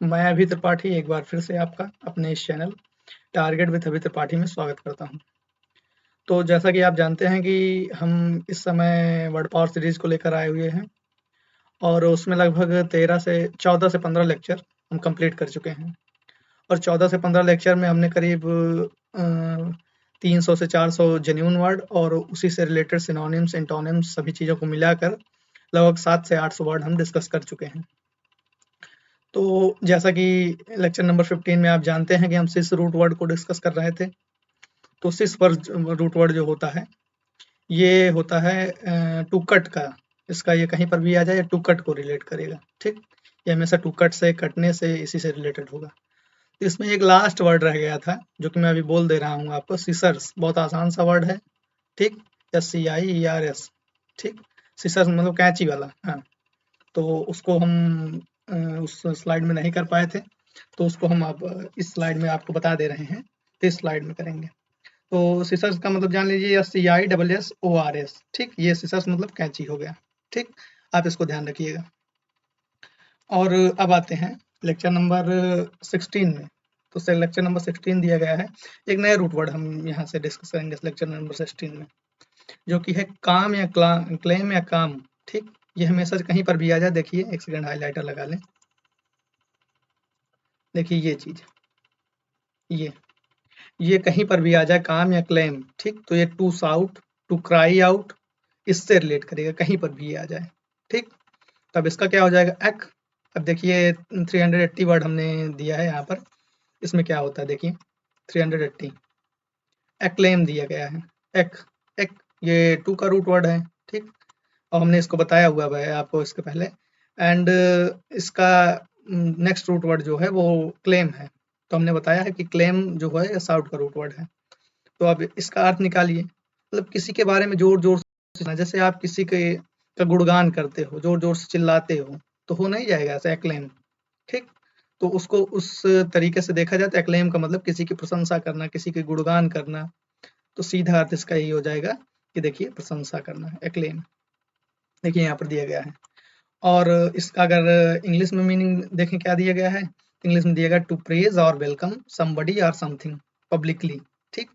मैं अभि त्रिपाठी एक बार फिर से आपका अपने इस चैनल टारगेट विद अभि त्रिपाठी में स्वागत करता हूँ। तो जैसा कि आप जानते हैं कि हम इस समय वर्ड पावर सीरीज़ को लेकर आए हुए हैं और उसमें लगभग 14 से 15 लेक्चर हम कंप्लीट कर चुके हैं और 14 से 15 लेक्चर में हमने करीब 300 से 400 जेन्युइन वर्ड और उसी से रिलेटेड सिनोनिम्स, एंटोनिम्स सभी चीज़ों को मिलाकर लगभग 700 से 800 वर्ड हम डिस्कस कर चुके हैं। तो जैसा कि लेक्चर नंबर 15 में आप जानते हैं कि हम सिस रूट वर्ड को डिस्कस कर रहे थे। तो सिस रूट वर्ड जो होता है, ये होता है टू कट का। इसका ये कहीं पर भी आ जाए टू कट को रिलेट करेगा, ठीक? ये हमेशा टू कट से, कटने से, इसी से रिलेटेड होगा। तो इसमें एक लास्ट वर्ड रह गया था, जो कि मैं अभी बोल दे रहा हूँ आपको, सीसर्स। बहुत आसान सा वर्ड है, ठीक? SCIERS, ठीक? सीसर्स मतलब कैंची वाला, हाँ। तो उसको हम उस स्लाइड में नहीं कर पाए थे, तो उसको हम अब इस स्लाइड में आपको बता दे रहे हैं, तो इस स्लाइड में करेंगे। तो सीसर्स का मतलब जान लीजिए SCISSORS, ठीक? ये सीसर्स मतलब कैंची हो गया, ठीक? आप इसको ध्यान रखिएगा। और अब आते हैं लेक्चर नंबर 16 में। तो लेक्चर नंबर 16 दिया गया है, एक नया रूट वर्ड हम यहाँ से डिस्कस करेंगे इस लेक्चर नंबर 16 में, जो कि है काम या क्लेम या काम, ठीक? ये हमेशा कहीं पर भी आ जाए। देखिए, एक सेकंड हाइलाइटर लगा लें। देखिए ये चीज़, ये कहीं पर भी आ जाए, काम या क्लेम, ठीक? तो ये to shout, to cry out, इससे रिलेट करेगा, कहीं पर भी ये आ जाए, ठीक? तब इसका क्या हो जाएगा? एक। अब देखिए 380 वर्ड हमने दिया है यहाँ पर, इसमें क्या होता है देखिए 380 एक्लेम दिया गया है। एक एक ये टू का रूट वर्ड है, ठीक? और हमने इसको बताया हुआ है आपको इसके पहले। एंड इसका नेक्स्ट रूट वर्ड जो है वो क्लेम है। तो हमने बताया है कि क्लेम जो है साउट का रूट वर्ड है। तो अब इसका अर्थ निकालिए, मतलब किसी के बारे में जोर-जोर से, जैसे आप किसी के का गुणगान करते हो, जोर-जोर से चिल्लाते हो, तो हो नहीं जाएगा ऐसा एक्लेम, ठीक? तो उसको उस तरीके से देखा जाए तो एक्लेम का मतलब किसी की प्रशंसा करना, किसी के गुणगान करना। तो सीधा अर्थ इसका यही हो जाएगा कि देखिए प्रशंसा करना, एक्लेम। देखिए यहाँ पर दिया गया है। और इसका अगर इंग्लिश में मीनिंग देखें क्या दिया गया है, इंग्लिश में दिया गया टू प्रेज और वेलकम समबडी और समथिंग पब्लिकली, ठीक?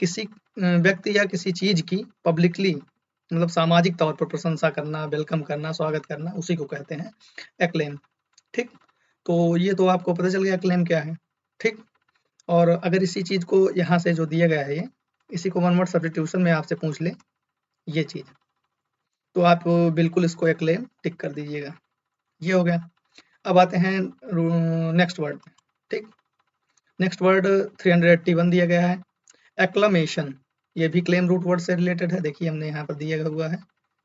किसी व्यक्ति या किसी चीज़ की पब्लिकली मतलब सामाजिक तौर पर प्रशंसा करना, वेलकम करना, स्वागत करना, उसी को कहते हैं एक्लेम, ठीक? तो ये तो आपको पता चल गया एक्लेम क्या है, ठीक? और अगर इसी चीज़ को यहाँ से जो दिया गया है ये, इसी को वन वर्ड सब्स्टिट्यूशन में आपसे पूछ ले ये चीज़, तो आप बिल्कुल इसको एक्लेम टिक कर दीजिएगा। ये हो गया। अब आते हैं नेक्स्ट वर्ड, ठीक? नेक्स्ट वर्ड 381 दिया गया है, एक्लामेशन। ये भी क्लेम रूट वर्ड से रिलेटेड है। देखिए हमने यहाँ पर दिया हुआ है,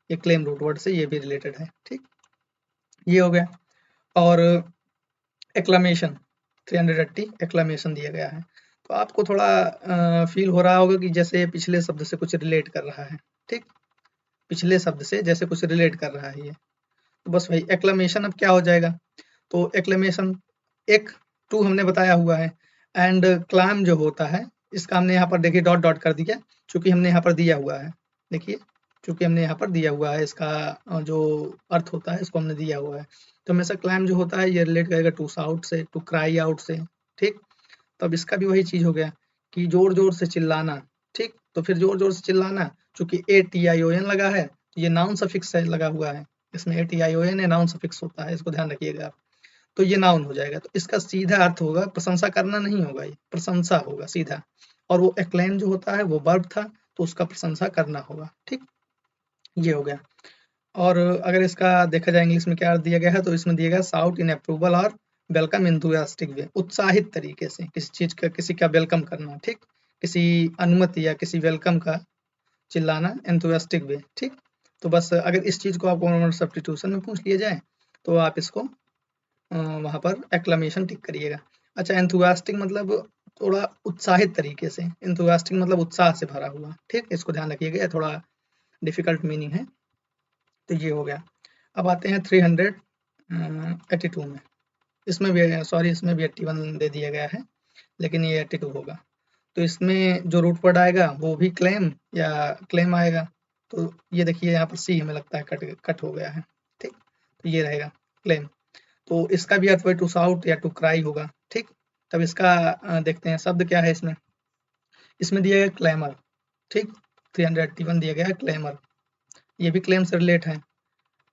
ये क्लेम रूट वर्ड से ये भी रिलेटेड है, ठीक? ये हो गया। और एक्लामेशन 380 एक्लामेशन दिया गया है। तो आपको थोड़ा फील हो रहा होगा कि जैसे पिछले शब्द से कुछ रिलेट कर रहा है, ठीक? पिछले शब्द से जैसे कुछ रिलेट कर रहा है ये। तो बस वही एक्लामेशन अब क्या हो जाएगा? तो एक्लेमेशन एक टू हमने बताया हुआ है। एंड क्लैम जो होता है, इसका हमने यहाँ पर देखिए डॉट डॉट कर दिया, चूँकि हमने यहाँ पर दिया हुआ है। देखिए, चूँकि हमने यहाँ पर दिया हुआ है, इसका जो अर्थ होता है इसको हमने दिया हुआ है। तो हमेशा क्लैम जो होता है ये रिलेट करेगा टू शाउट से, टू क्राई आउट से, ठीक? तो अब इसका भी वही चीज़ हो गया कि ज़ोर-ज़ोर से चिल्लाना, ठीक? तो फिर ज़ोर-ज़ोर से चिल्लाना, चूँकि ATION लगा है, तो ये नाउन सफिक्स से लगा हुआ है। इसमें ATION ये नाउन सफिक्स होता है, इसको ध्यान रखिएगा आप। तो ये नाउन हो जाएगा। तो इसका सीधा अर्थ होगा, प्रशंसा करना नहीं होगा, ये प्रशंसा होगा सीधा। और वो एक्लेम जो होता है वो वर्ब था, तो उसका प्रशंसा करना होगा, ठीक? ये हो गया। और अगर इसका देखा जाए इंग्लिश में क्या अर्थ दिया गया है, तो इसमें दिया गया शाउट इन अप्रूवल और वेलकम एंथुसियास्टिक वे, उत्साहित तरीके से किसी चीज़ का, किसी का वेलकम करना, ठीक? किसी अनुमति या किसी वेलकम का चिल्लाना, एंथुसियास्टिक वे, ठीक? तो बस अगर इस चीज़ को आपको सब्स्टिट्यूशन में पूछ लिया जाए, तो आप इसको वहाँ पर एक्लामेशन टिक करिएगा। अच्छा, एंथुसियास्टिक मतलब थोड़ा उत्साहित तरीके से, एंथुसियास्टिक मतलब उत्साह से भरा हुआ, ठीक? इसको ध्यान रखिएगा, ये थोड़ा डिफ़िकल्ट मीनिंग है। तो ये हो गया। अब आते हैं 382 में। इसमें भी इसमें भी 81 दे दिया गया है, लेकिन ये 82 होगा। तो इसमें जो रूट वर्ड आएगा वो भी क्लेम या क्लेम आएगा। तो ये देखिए यहाँ पर सी हमें लगता है कट कट हो गया है, ठीक? तो ये रहेगा क्लेम। तो इसका भी अर्थ वही टू शाउट या टू क्राई होगा, ठीक। तब इसका देखते हैं शब्द क्या है इसमें। इसमें दिया गया क्लेमर, ठीक। 381 दिया गया है क्लेमर, ये भी क्लेम से रिलेट है।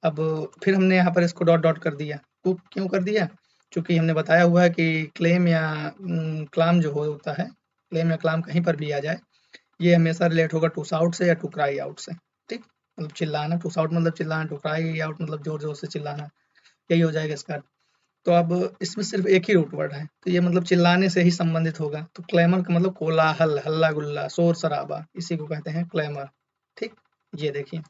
अब फिर हमने यहाँ पर इसको डॉट डॉट कर दिया, तो क्यों कर दिया? क्योंकि हमने बताया हुआ है कि क्लेम या क्लाम जो होता है, क्लेम या क्लाम कहीं पर भी आ जाए, ये हमेशा रिलेट होगा टू शाउट से या टू क्राई आउट से, ठीक। मतलब चिल्लाना, टू शाउट मतलब चिल्लाना, टू क्राई आउट मतलब जोर जोर से चिल्लाना, यही हो जाएगा इसका। तो अब इसमें सिर्फ एक ही रूट वर्ड है, तो ये मतलब चिल्लाने से ही संबंधित होगा। तो क्लेमर का मतलब कोलाहल, हल्ला गुल्ला, शोर शराबा, इसी को कहते हैं क्लेमर, ठीक। ये देखिए,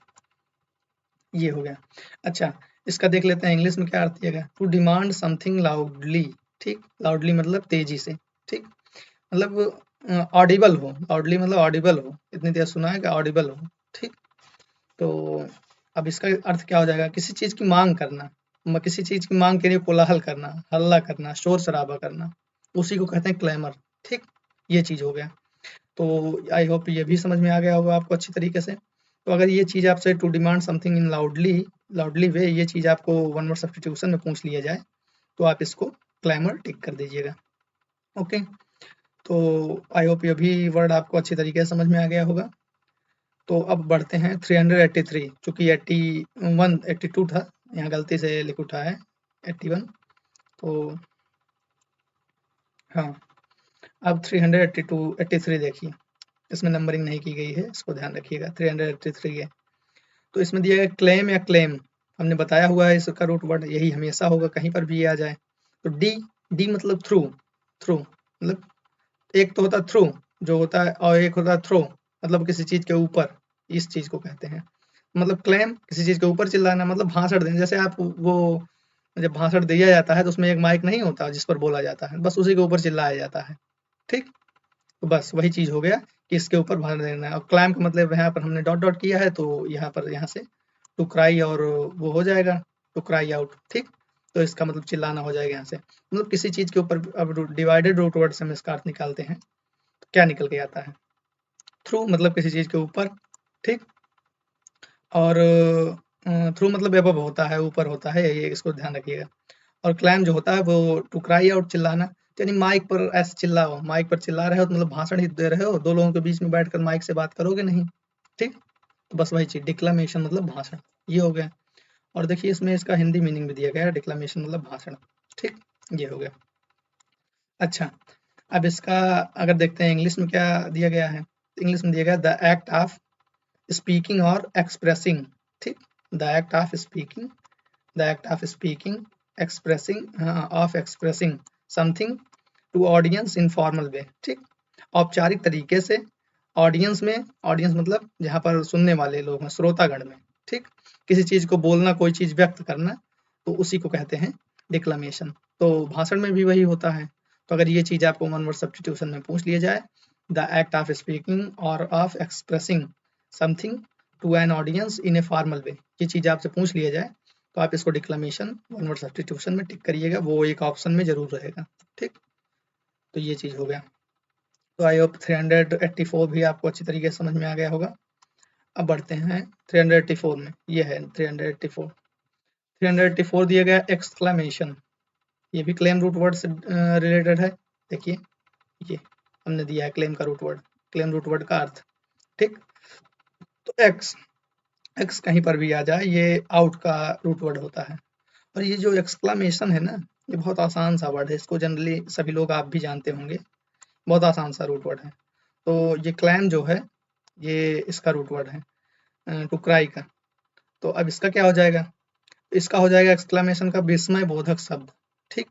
ये हो गया। अच्छा, इसका देख लेते हैं इंग्लिश में क्या अर्थ दिया गया। टू डिमांड समथिंग लाउडली, ठीक। लाउडली मतलब तेजी से, ठीक। मतलब ऑडिबल हो, लाउडली मतलब ऑडिबल हो, इतनी देर सुना है कि ऑडिबल हो, ठीक। तो अब इसका अर्थ क्या हो जाएगा? किसी चीज की मांग करना, किसी चीज की मांग के लिए कोलाहल करना, हल्ला करना, शोर शराबा करना, उसी को कहते हैं क्लेमर, ठीक। ये चीज हो गया। तो आई होप ये भी समझ में आ गया होगा आपको अच्छी तरीके से। तो अगर ये चीज आपसे to demand something in loudly way, ये चीज आपको वन वर्ड सब्स्टिट्यूशन में पूछ लिया जाए, तो आप इसको क्लेमर टिक कर दीजिएगा, ओके। तो आई होप ये भी वर्ड आपको अच्छी तरीके से समझ में आ गया होगा। तो अब बढ़ते हैं 383, चूंकि 81 82 था, यहाँ गलती से लिख उठा है 81, तो हाँ, अब 382 83 देखिए, इसमें नंबरिंग नहीं की गई है, इसको ध्यान रखिएगा। 383 है, तो इसमें दिया गया क्लेम या क्लेम, हमने बताया हुआ है इसका रूट वर्ड यही हमेशा होगा, कहीं पर भी आ जाए। तो डी, डी मतलब थ्रू, थ्रू मतलब एक तो होता थ्रू जो होता है, और एक होता थ्रो मतलब किसी चीज के ऊपर, इस चीज को कहते हैं। मतलब क्लेम किसी चीज के ऊपर चिल्लाना, मतलब भाषण देना। जैसे आप वो जब भाषण दिया जाता है तो उसमें एक माइक नहीं होता जिस पर बोला जाता है, बस उसी के ऊपर चिल्लाया जाता है, ठीक। तो बस वही चीज हो गया कि इसके ऊपर भाषण देना है। और क्लैम का मतलब यहाँ पर हमने डॉट डॉट किया है, तो यहाँ पर यहाँ से टू क्राई और वो हो जाएगा टू क्राई आउट, ठीक। तो इसका मतलब चिल्लाना हो जाएगा यहाँ से, मतलब किसी चीज के ऊपर। अब डिवाइडेड रूट वर्ड से हम इसका अर्थ निकालते हैं, तो क्या निकल के आता है? थ्रू मतलब किसी चीज के ऊपर, ठीक। और थ्रू मतलब एबव होता है, ऊपर होता है, ये इसको ध्यान रखिएगा। और क्लैम जो होता है वो टू क्राई आउट चिल्लाना, यानी माइक पर ऐसे चिल्लाओ, माइक पर चिल्ला रहे हो तो मतलब भाषण ही दे रहे हो, दो लोगों के बीच में बैठकर माइक से बात करोगे नहीं, ठीक। तो बस वही चीज, डिक्लामेशन मतलब भाषण, ये हो गया। और देखिए इसमें इसका हिंदी मीनिंग भी दिया गया है, डिक्लामेशन मतलब भाषण, ठीक। ये हो गया। अच्छा, अब इसका अगर देखते हैं इंग्लिश में क्या दिया गया है। इंग्लिश में दिया गया द एक्ट ऑफ स्पीकिंग और एक्सप्रेसिंग, ठीक। The act of speaking, the act of speaking, expressing, of expressing something to audience in formal way, ठीक। औपचारिक तरीके से ऑडियंस में, ऑडियंस मतलब जहाँ पर सुनने वाले लोग हैं, श्रोतागण में, ठीक। किसी चीज को बोलना, कोई चीज व्यक्त करना, तो उसी को कहते हैं डिक्लामेशन। तो भाषण में भी वही होता है। तो अगर ये चीज आपको वन वर्ड सब्स्टिट्यूशन में पूछ लिया जाए, द एक्ट ऑफ स्पीकिंग और of expressing something to an audience in a formal way, ये चीज आपसे पूछ लिया जाए, तो आप इसको डिक्लामेशन वन वर्ड सब्स्टिट्यूशन में टिक करिएगा, वो एक ऑप्शन में जरूर रहेगा, ठीक। तो ये चीज हो गया। तो आई होप 384 भी आपको अच्छी तरीके से समझ में आ गया होगा। अब बढ़ते हैं 384 में, ये है 384। 384 दिया गया एक्सक्लेमेशन, ये भी क्लेम रूट वर्ड से रिलेटेड है। देखिए, ये हमने दिया है क्लेम का root word, claim root word का अर्थ, ठीक। तो एक्स, एक्स कहीं पर भी आ जाए, ये आउट का रूट वर्ड होता है। और ये जो एक्सक्लेमेशन है ना, ये बहुत आसान सा वर्ड है, इसको जनरली सभी लोग आप भी जानते होंगे, बहुत आसान सा रूट वर्ड है। तो ये क्लैम जो है, ये इसका रूट वर्ड है टू क्राई का। तो अब इसका क्या हो जाएगा? इसका हो जाएगा एक्सक्लेमेशन का विस्मय बोधक शब्द, ठीक।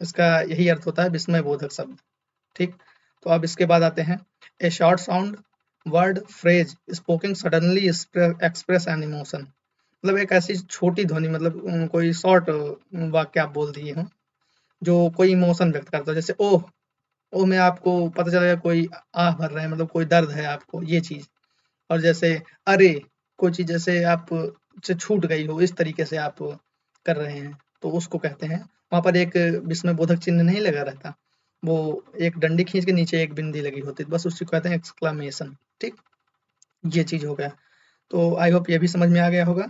इसका यही अर्थ होता है, विस्मय बोधक शब्द, ठीक। तो अब इसके बाद आते हैं ए short sound word phrase spoken suddenly express an emotion, मतलब एक ऐसी छोटी ध्वनि, मतलब कोई शॉर्ट वाक्य आप बोल दिए हो जो कोई इमोशन व्यक्त करता है। जैसे ओह, ओह में आपको पता चलेगा कोई आह भर रहे हैं, मतलब कोई दर्द है आपको, ये चीज। और जैसे अरे, कोई चीज जैसे आप से छूट गई हो, इस तरीके से आप कर रहे हैं, तो उसको कहते हैं। वहां पर एक विस्मय बोधक चिन्ह नहीं लगा रहता, वो एक डंडी खींच के नीचे एक बिंदी लगी होती, बस उसको कहते हैं एक्सक्लामेशन, ठीक। ये चीज हो गया। तो आई होप ये भी समझ में आ गया होगा।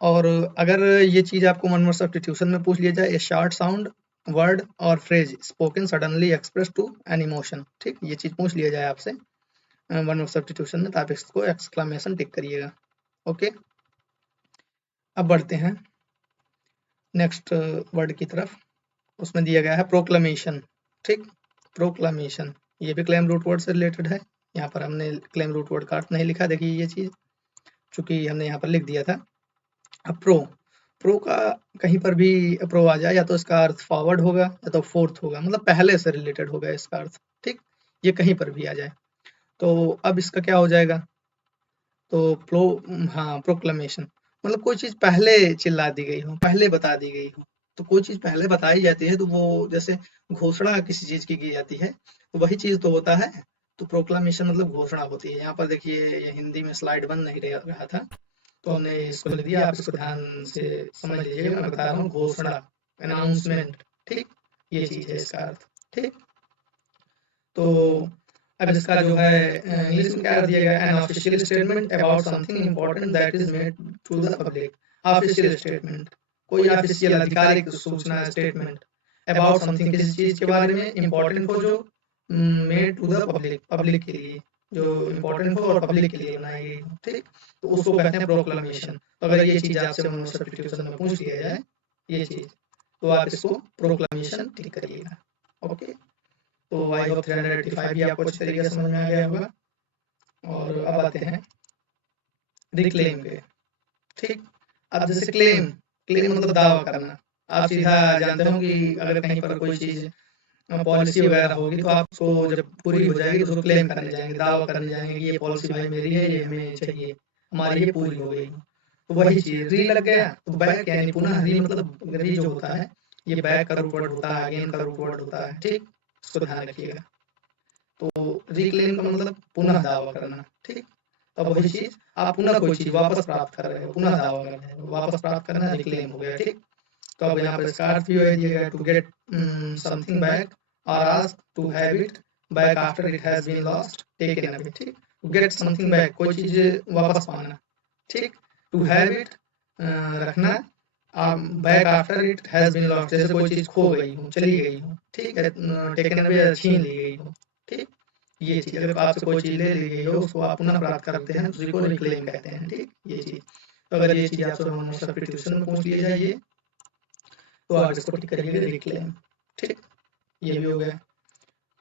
और अगर ये चीज़ आपको वन वर्ड सब्स्टिट्यूशन में पूछ लिया जाए, ए शॉर्ट साउंड वर्ड और phrase spoken suddenly express to an emotion, ठीक, ये चीज़ पूछ लिया जाए आपसे वन वर्ड सब्स्टिट्यूशन में, तो आप इसको एक्सक्लेमेशन टिक करिएगा। ओके, अब बढ़ते हैं नेक्स्ट वर्ड की तरफ। उसमें दिया गया है प्रोक्लमेशन, ठीक, प्रोक्लमेशन, ये भी क्लेम रूट वर्ड से रिलेटेड है। यहाँ पर हमने क्लेम रूट वर्ड का अर्थ नहीं लिखा, देखिए ये चीज़ चूंकि हमने यहाँ पर लिख दिया था। अब प्रो का कहीं पर भी प्रो आ जाए, या तो इसका अर्थ फॉरवर्ड होगा या तो फोर्थ होगा, मतलब पहले से रिलेटेड होगा इसका अर्थ, ठीक, ये कहीं पर भी आ जाए। तो अब इसका क्या हो जाएगा, तो हाँ, प्रोक्लमेशन मतलब कोई चीज़ पहले चिल्ला दी गई हो, पहले बता दी गई हो। तो कोई चीज़ पहले बताई जाती है तो वो जैसे घोषणा किसी चीज़ की जाती है, तो वही चीज़ तो होता है। तो प्रोक्लमेशन मतलब घोषणा होती है। यहाँ पर देखिए ये हिंदी में स्लाइड बन नहीं रहा था, तो हमने इसको लिख दिया, आप इसको ध्यान से समझ लीजिएगा। मैं बता रहा हूँ घोषणा, अनाउंसमेंट, ठीक, ये चीज़ है इसका अर्थ, ठीक। तो अब इसका जो है इंग्लिश में क्या दिया गया, an official statement about something important that is made to the public. Official statement, कोई ऑफिशियल आधिकारिक सूचना, स्टेटमेंट अबाउट समथिंग, किसी चीज के बारे में इम्पोर्टेंट हो जो made to the public, public के लिए जो इम्पोर्टेंट हो और पब्लिक के लिए बनाई गई हो, ठीक, तो उसको कहते हैं प्रोक्लमेशन। तो अगर ये चीज आपसे सब्स्टिट्यूशन में पूछ लिया जाए ये चीज, तो आप इसको प्रोक्लमेशन टिक करिएगा। ओके, तो आई होप 385 भी आपको अच्छी तरीके से समझ में आ गया होगा। और अब आते हैं रिक्लेम पे, ठीक। अब जैसे क्लेम, क्लेम मतलब दावा करना। आप सीधा जानते हो कि अगर कहीं पर कोई चीज पॉलिसी वगैरह होगी तो आपको जब पूरी हो जाएगी तो उसको क्लेम करने जाएंगे, दावा करने जाएंगे कि ये पॉलिसी भाई मेरी है, ये हमें चाहिए, हमारी ये पूरी हो गई। तो वही चीज री लग गया तो बैक, यानी पुनः री, मतलब री जो होता है ये बैक का रूप वर्ड होता है, अगेन का रूप वर्ड होता है, ठीक, इसको ध्यान रखिएगा। तो रिक्लेम का मतलब पुनः दावा करना, ठीक। अब वही चीज आप पुनः कोई चीज वापस प्राप्त कर रहे हो, पुनः दावा कर रहे हो, वापस प्राप्त करना रिक्लेम हो गया, ठीक। तो अब यहाँ पर इसका अर्थ भी हो दिया, टू गेट समथिंग बैक और ask to have it back after it has been lost, taken away, ठीक। टू गेट समथिंग बैक, कोई चीज वापस पाना, ठीक। टू हैव इट रखना, back after it has been lost, जैसे कोई चीज खो गई हो, चली गई हो, ठीक है, टेकन अवे छीन ली गई हो, ठीक। ये चीज अगर आपसे कोई चीज ले ली गई हो उसको आप पुनः प्राप्त करते हैं, उसी को रिक्लेम कहते हैं, ठीक, ये चीज। तो अगर ये चीज आपसे सब्स्टिट्यूशन में पूछ लिया जाए तो आप इसको टिक करिएगा रिक्लेम, ठीक, ये भी हो गया।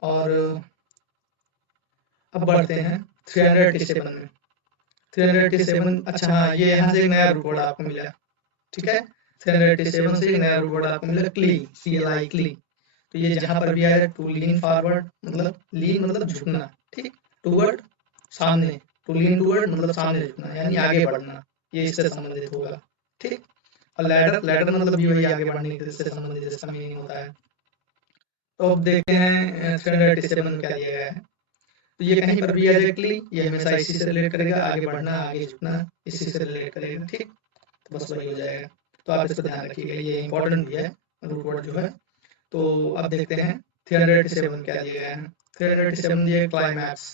और अब बढ़ते हैं 387 में। 387, अच्छा हाँ, ये यहाँ से एक नया रूट वर्ड आपको मिला, ठीक है। 387 से एक नया रूट वर्ड आपको मिला, क्ली, CLI, क्ली। तो ये जहां पर भी आया टू लीन फॉरवर्ड, मतलब लीन मतलब झुकना, ठीक, टूवर्ड सामने, टू लीन टूवर्ड मतलब सामने झुकना, यानी आगे बढ़ना, ये इससे संबंधित होगा, ठीक। और लैडर, लैडर मतलब भी वही आगे बढ़ने से संबंधित इसका मीनिंग होता है। तो अब देखते हैं 387 में क्या दिया गया है। तो ये कहीं पर भी आ जाए क्ली, ये हमेशा इसी से रिलेट करेगा, आगे बढ़ना, आगे झुकना, इसी से रिलेट करेगा, ठीक, तो बस वही हो जाएगा। तो आप इसको ध्यान रखिएगा, ये इंपॉर्टेंट भी है रूट वर्ड जो है। तो अब देखते हैं 387 क्या दिया गया है। 387 दिया climax,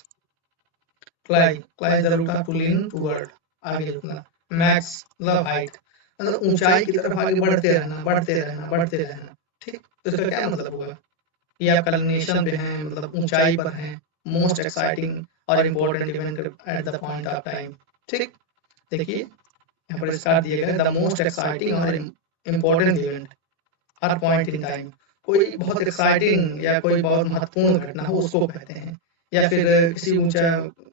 cli, cli the root of to lean toward, आगे झुकना, मैक्स मतलब हाइट, मतलब ऊंचाई की तरफ आगे बढ़ते रहना, बढ़ते रहना, बढ़ते रहना, ठीक। तो इसका क्या मतलब होगा, ये आप कल्मिनेशन पे हैं, मतलब ऊंचाई पर हैं, मोस्ट एक्साइटिंग और important event at the point of time, ठीक। देखिए यहाँ पर इसका दिया गया, द मोस्ट एक्साइटिंग और important event her point in time, कोई बहुत एक्साइटिंग या कोई बहुत महत्वपूर्ण घटना हो उसको कहते हैं, या फिर किसी ऊंचा,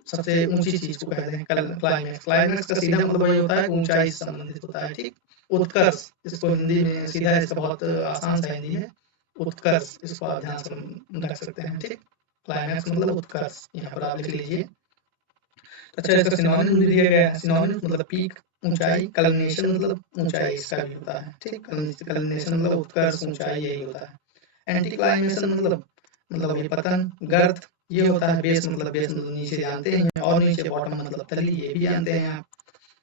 सबसे ऊंची चीज को कहते हैं क्लाइमैक्स। क्लाइमैक्स का सीधा मतलब वही होता है ऊंचाई से संबंधित होता है, ठीक। उत्कर्ष, इसको हिंदी में सीधा, इसका बहुत आसान सा हिंदी है उत्कर्ष, इसको आप ध्यान से रख सकते हैं, ठीक। क्लाइमैक्स मतलब उत्कर्ष, यहाँ पर आप लिख लीजिए। अच्छा, इसका सिनोनिम भी दिया गया है, सिनोनिम मतलब पीक, ऊंचाई, कल्मिनेशन मतलब ऊंचाई इसका भी होता है, ठीक। कल्मिनेशन मतलब उत्कर्ष, ऊंचाई, यही होता है। एंटी क्लाइमेशन मतलब ये पतन, गर्त ये होता है, बेस मतलब नीचे जानते हैं, और नीचे बॉटम मतलब तली, ये भी जानते हैं आप।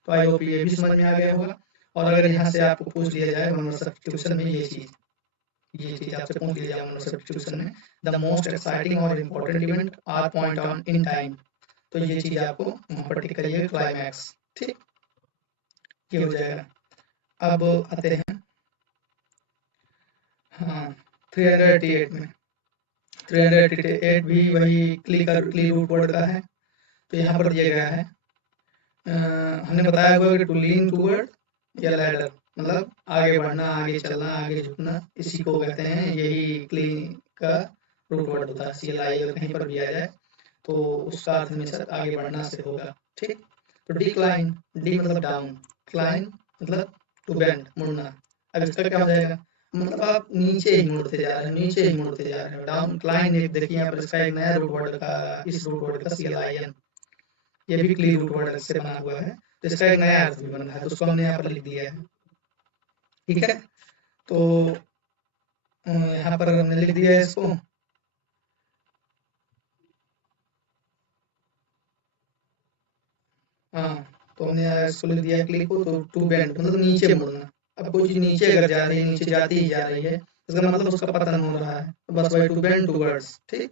तो आई होप ये भी समझ में आ गया होगा। और अगर यहाँ से आपको पूछ लिया जाए वन वर्ड सब्स्टिट्यूशन में ये चीज आपसे पूछ लिया जाए वन वर्ड सब्स्टिट्यूशन में, द मोस्ट एक्साइटिंग और important event are point on in time, तो ये चीज आपको वहां पर टिक करिएगा क्लाइमैक्स, ठीक, ये हो जाएगा। अब आते हैं हाँ 388 में। 388 भी वही क्ली रूट वर्ड का है। तो यहाँ पर दिया गया है हमने बताया हुआ कि टू लीन टूवर्ड या लैडर, मतलब आगे बढ़ना, आगे चलना, आगे झुकना, इसी को कहते हैं, यही क्लीन का रूट वर्ड होता है। CLI अगर कहीं पर भी आ जाए तो उसका अर्थ हमेशा आगे बढ़ना से होगा। ठीक, तो डिक्लाइन, डी मतलब डाउन, क्लाइन मतलब टू बेंड, मुड़ना। अब इसका क्या हो जाएगा, मतलब आप नीचे ही मुड़ते जा रहे हो, नीचे ही मुड़ते जा रहे हो। डाउन क्लाइन, एक देखिए यहाँ पर इसका एक नया रूट वर्ड का, इस रूट वर्ड का CLIN, ये भी क्ली रूट वर्ड से बना हुआ है, तो इसका एक नया अर्थ भी बन रहा है, तो उसको हमने यहाँ पर लिख दिया है। ठीक है, तो यहाँ पर हमने लिख दिया है इसको। हाँ, तो हमने इसको लिख दिया है क्ली को, तो टू बेंड मतलब नीचे मुड़ना। अब कोई चीज नीचे अगर जा रही है, नीचे जाती ही जा रही है, इसका मतलब उसका पतन हो रहा है, तो बस वही टू बेंड टूवर्ड्स। ठीक,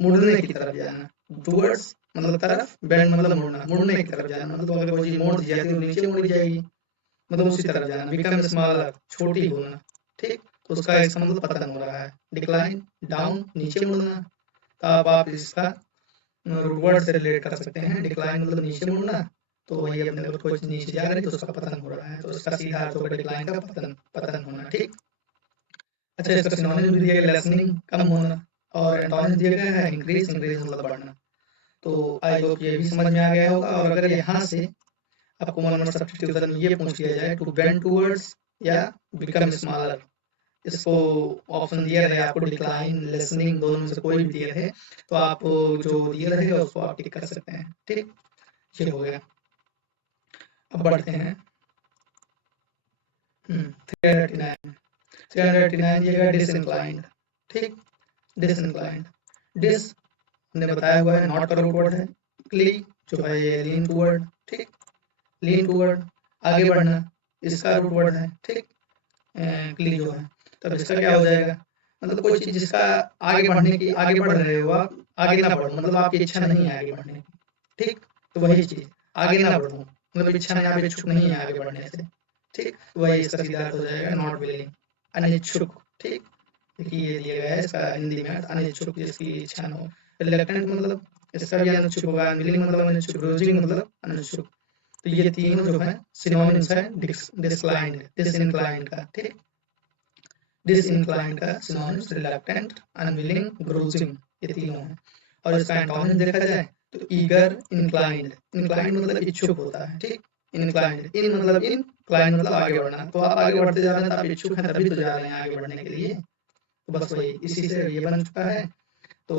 मुड़ने की तरफ जाना, टूवर्ड्स मतलब तरफ, बेंड मतलब मुड़ना, मुड़ने की तरफ जाना, मतलब अगर कोई चीज मोड़ दी जाती है तो नीचे मुड़ जाएगी, मतलब उसी तरफ जाना। बिकम स्मॉलर, छोटी होना। ठीक, तो उसका इसका मतलब पतन हो रहा है। डिक्लाइन, डाउन, नीचे मुड़ना। तो अब आप इसका वर्ड से रिलेट कर सकते हैं। डिक्लाइन मतलब नीचे मुड़ना, तो वही अपने अगर कोई चीज नीचे जा रही है तो उसका पतन हो रहा है, तो इसका सीधा अर्थ होगा डिक्लाइन का पतन, पतन होना। ठीक, अच्छा, इसका सिनोनिम भी दिया गया लेसनिंग, कम होना, और एंटोनिम दिया गया है इंक्रीज, इंक्रीज मतलब बढ़ना। तो आई होप ये भी समझ में आ गया होगा। और अगर यहाँ से आपको 1 नंबर सब्स्टिट्यूशन में ये पूछ लिया जाए टू बेंड टूवर्ड्स या बिकम स्मॉलर, इसको ऑप्शन दिया रहे आपको डिक्लाइन, लेसनिंग, दोनों में से कोई भी दिया रहे, तो आप जो दिया रहेगा उसको आप टिक कर सकते हैं। ठीक, ये हो गया। अब बढ़ते हैं 389। 389 दिएगा डिसइंक्लाइंड। ठीक, डिसइंक्लाइंड, डिस हमने बताया हुआ है नॉट का रूट वर्ड है। क्ली जो है ये लीन टूवर्ड। ठीक, लीन टूवर्ड आगे बढ़ना, इसका रूट वर्ड है। ठीक, क्ली जो है, तब इसका क्या हो जाएगा, मतलब कोई चीज जिसका आगे बढ़ने की, आगे बढ़ रहे हो आप, आगे ना बढ़ो, मतलब आपकी इच्छा नहीं है आगे बढ़ने की। ठीक, तो वही चीज आगे ना बढ़ो, मतलब इच्छा नहीं, आप इच्छुक नहीं है आगे बढ़ने से। ठीक, तो वही इसका सीधा अर्थ हो जाएगा नॉट विलिंग, अनिच्छुक। ठीक, देखिए ये दिया गया है इसका हिंदी में अर्थ, अनिच्छुक जिसकी इच्छा न हो। रिलक्टेंट मतलब इसका भी अनिच्छुक होगा, अनविलिंग मतलब अनिच्छुक, ग्रोजिंग मतलब अनिच्छुक। तो ये तीनों जो है सिनोनिम्स है डिसइंक्लाइंड, डिसइंक्लाइंड का। ठीक, डिसइंक्लाइंड का सिनोनिम्स रिलक्टेंट, अनविलिंग, ग्रोजिंग, ये तीनों हैं। और इसका एंटोनिम देखा जाए तो ईगर, इंक्लाइंड। इंक्लाइंड मतलब इच्छुक होता है। ठीक, इंक्लाइंड, इन मतलब इंक्लाइंड मतलब आगे बढ़ना, तो आप आगे बढ़ते जा रहे हैं तो आप इच्छुक हैं, तभी तो जा रहे हैं आगे बढ़ने के लिए। तो बस वही इसी से ये बन चुका है। तो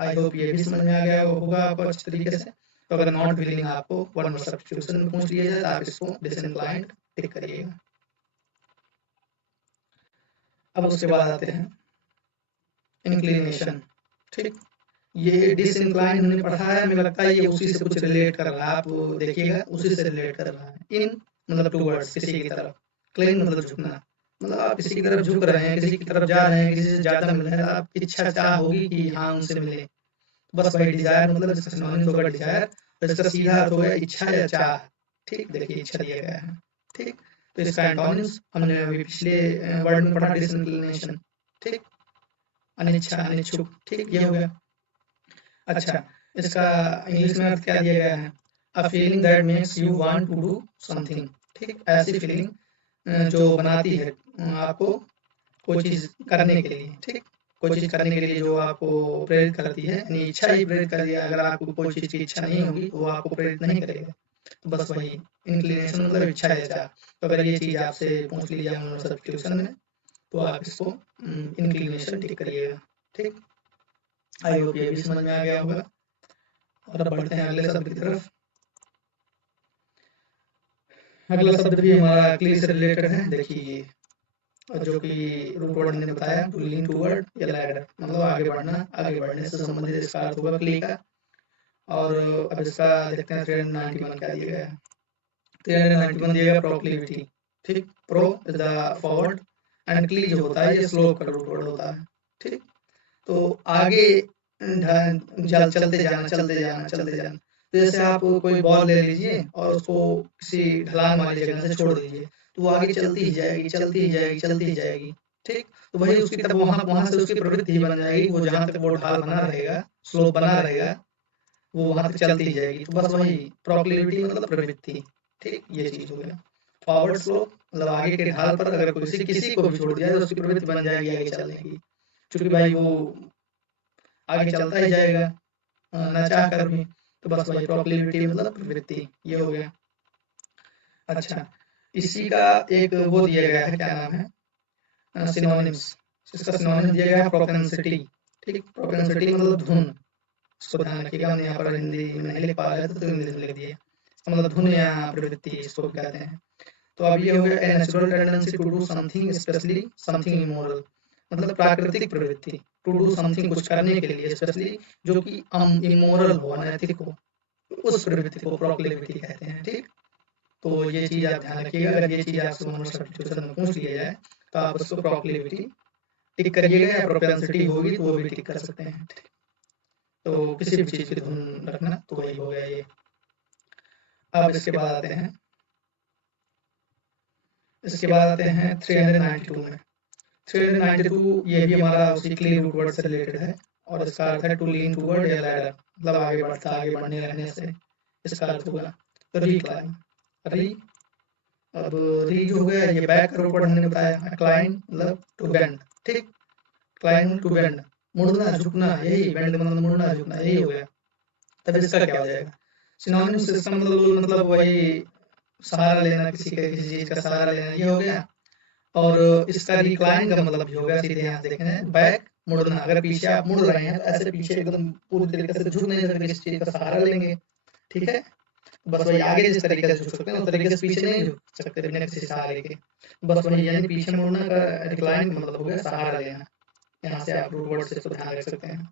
आई होप ये भी समझ में आ गया होगा आपको अच्छे तरीके से। तो अगर नॉट विलिंग आपको 1 नंबर सब्स्टिट्यूशन में पूछ लिया जाए तो आप इसको डिसइंक्लाइंड टिक करिएगा। अब उसके बाद आते हैं इंक्लिनेशन। ठीक, ये डिसइंक्लाइन हमने पढ़ा है, हमें लगता है ये उसी से कुछ रिलेट कर रहा है, आप देखिएगा उसी से रिलेट कर रहा है। इन मतलब टूवर्ड्स, किसी की तरफ, क्लेन मतलब झुकना, मतलब आप किसी की तरफ झुक रहे हैं, किसी की तरफ जा रहे हैं, किसी से ज्यादा मिल रहे हैं, आपकी इच्छा चाह होगी कि हाँ उनसे मिले, बस वही डिजायर, मतलब इसका सिनोनिम होगा डिजायर, और इसका सीधा अर्थ होगा इच्छा या चाह। ठीक, देखिए इच्छा दिया गया है। ठीक, तो इसका एंटोनिम्स हमने अभी पिछले वर्ड में पढ़ा, डिसइंक्लिनेशन। ठीक, अनिच्छा, अनिच्छुक। ठीक, ये हो गया। अच्छा, इसका इंग्लिश में अर्थ क्या दिया गया है, a feeling that makes you want to do something. ठीक, ऐसी फीलिंग जो बनाती है आपको कोई चीज करने के लिए। ठीक, कोई चीज करने के लिए जो आपको प्रेरित करती है, यानी इच्छा ही प्रेरित कर दिया। अगर आपको कोई चीज की इच्छा नहीं होगी तो वो आपको प्रेरित नहीं करेगा। तो बस वही इंक्लिनेशन मतलब इच्छा या चाह। तो अगर ये चीज आपसे पूछ ली जाए सब्स्टिट्यूशन में तो आप इसको इंक्लिनेशन टिक करिएगा। ठीक, आई होप ये भी समझ में आ गया होगा। और अब बढ़ते हैं अगले शब्द की तरफ। अगला शब्द भी हमारा क्ली से रिलेटेड है। देखिए ये, और जो कि रूट वर्ड हमने बताया टू लीन टूवर्ड या लैडर, मतलब आगे बढ़ना, आगे बढ़ने से संबंधित इसका अर्थ होगा क्ली का। और अब इसका देखते हैं 391 क्या दिया गया है। 391 दिया गया प्रोक्लिविटी। ठीक, pro is the forward, and क्ली जो होता है ये स्लोप का रूट वर्ड होता है। ठीक, तो आगे चलते जाना, चलते जाना, चलते जाना। तो जैसे आप कोई बॉल ले लीजिए और उसको किसी ढलान वाली जगह से छोड़ दीजिए, तो वो आगे चलती ही जाएगी, चलती ही जाएगी, चलती ही जाएगी, ठीक। तो वही उसकी तब वहाँ से उसकी प्रवृत्ति ही बन जाएगी, वो जहाँ तक वो ढाल बना रहेगा, स्लोप बना रहेगा, वो वहाँ तक चलती ही जाएगी। तो बस वही प्रोक्लिविटी मतलब प्रवृत्ति, ठीक, ये चीज़ हो गया। फॉरवर्ड स्लोप मतलब आगे के ढाल पर अगर किसी को भी छोड़ दिया तो उसकी प्रवृत्ति बन जाएगी आगे चलने की, चूँकि भाई वो आगे चलता ही जाएगा ना चाह कर भी। तो बस वही प्रोक्लिविटी मतलब प्रवृत्ति, ये हो गया। अच्छा, इसी का एक वो दिया गया है, क्या नाम है, सिनोनिम्स। इसका सिनोनिम दिया गया है प्रोपेंसिटी, ठीक। प्रोपेंसिटी मतलब धुन, इसको ध्यान रखिएगा, हमने यहाँ पर हिंदी में नहीं लिख पा रहे थे तो इंग्लिश में लिख दिया। मतलब धुन या प्रवृत्ति इसको कहते हैं। तो अब ये हो गया a natural tendency to do something specially something immoral, मतलब प्राकृतिक प्रवृत्ति, टू डू समथिंग कुछ करने के लिए स्पेशली जो कि इमोरल हो, अनैतिक हो, उस प्रवृत्ति को प्रोक्लिविटी कहते हैं, ठीक। तो ये चीज़ आप ध्यान रखिएगा, अगर ये चीज़ आपसे वन सब्स्टिट्यूशन में पूछ लिया जाए तो आप उसको प्रोक्लिविटी टिक करिएगा, या प्रोपेंसिटी होगी तो वो भी टिक कर सकते हैं, ठीक। तो किसी भी चीज़ की धुन रखना, तो वही हो गया ये। अब इसके बाद आते हैं 392 में। 392 ये भी हमारा उसी क्ली रूट वर्ड से रिलेटेड है, और इसका अर्थ है टू लीन टूवर्ड या लैडर, मतलब आगे बढ़ने लगने से इसका अर्थ हुआ रिक्लाइन। अब री जो हो गया ये बैक रूट वर्ड हमने बताया, क्लाइन मतलब टू बेंड, ठीक। क्लाइन टू बेंड, मुड़ना झुकना, यही बेंड मतलब मुड़ना झुकना, यही हो गया। तब इसका क्या हो जाएगा, सिनोनिम्स इसका मतलब वही सहारा लेना, किसी चीज का सहारा लेना, ये हो गया। और इसका रिक्लाइन का मतलब भी हो गया, सीधे यहाँ देखें बैक मुड़ना, अगर पीछे आप मुड़ रहे हैं तो ऐसे पीछे एकदम पूरी तरीके से झुक नहीं सकते, किसी चीज का सहारा लेंगे, ठीक है। बस वही आगे जिस तरीके से झुक सकते हैं उस तरीके से पीछे नहीं झुक सकते बिना किसी सहारे के। बस वही यानी पीछे मुड़ना का रिक्लाइन का मतलब हो गया सहारा लेना। यहाँ से आप रूट वर्ड से इसको ध्यान रख सकते हैं।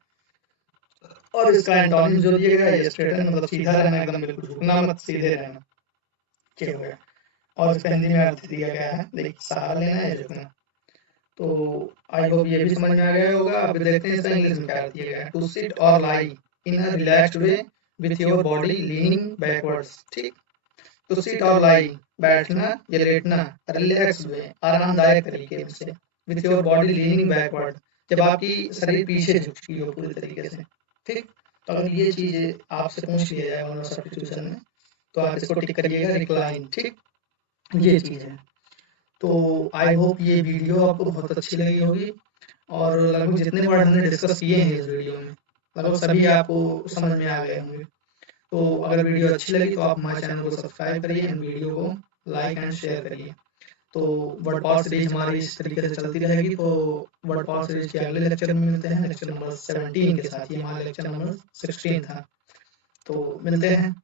और इसका एंटोनिम जो दिया गया है स्ट्रेटन, मतलब सीधा रहना, एकदम बिल्कुल झुकना मत, सीधे रहना, क्या हो गया। और इसका हिंदी में अर्थ दिया गया है, देखिए सहारा लेना या झुकना। तो आई होप ये भी समझ में आ गया होगा। अब देखते हैं इसका इंग्लिश में क्या अर्थ दिया गया है, टू सिट और lie in a relaxed way with your body leaning backwards, ठीक। तो सिट और लाई बैठना या लेटना रिलैक्स वे, आरामदायक तरीके से, with your body leaning backward, जब आपकी शरीर पीछे झुक चुकी हो पूरी तरीके से, ठीक। तो अगर ये चीज आपसे पूछ लिया जाए वन सब्स्टिट्यूशन में तो आप इसको टिक करिएगा रिक्लाइन, ठीक, ये चीज है। तो आई होप ये वीडियो आपको बहुत अच्छी लगी होगी, और लगभग जितने वर्ड हमने डिस्कस किए हैं इस वीडियो में लगभग सभी आपको समझ में आ गए होंगे। तो अगर वीडियो अच्छी लगी तो आप हमारे चैनल को सब्सक्राइब करिए एंड वीडियो को लाइक एंड शेयर करिए। तो वर्ड पावर सीरीज हमारी इस तरीके से चलती रहेगी। तो वर्ड पावर सीरीज के अगले लेक्चर में मिलते हैं, लेक्चर नंबर 17 के साथ। ये हमारा लेक्चर नंबर 16 था। तो मिलते हैं।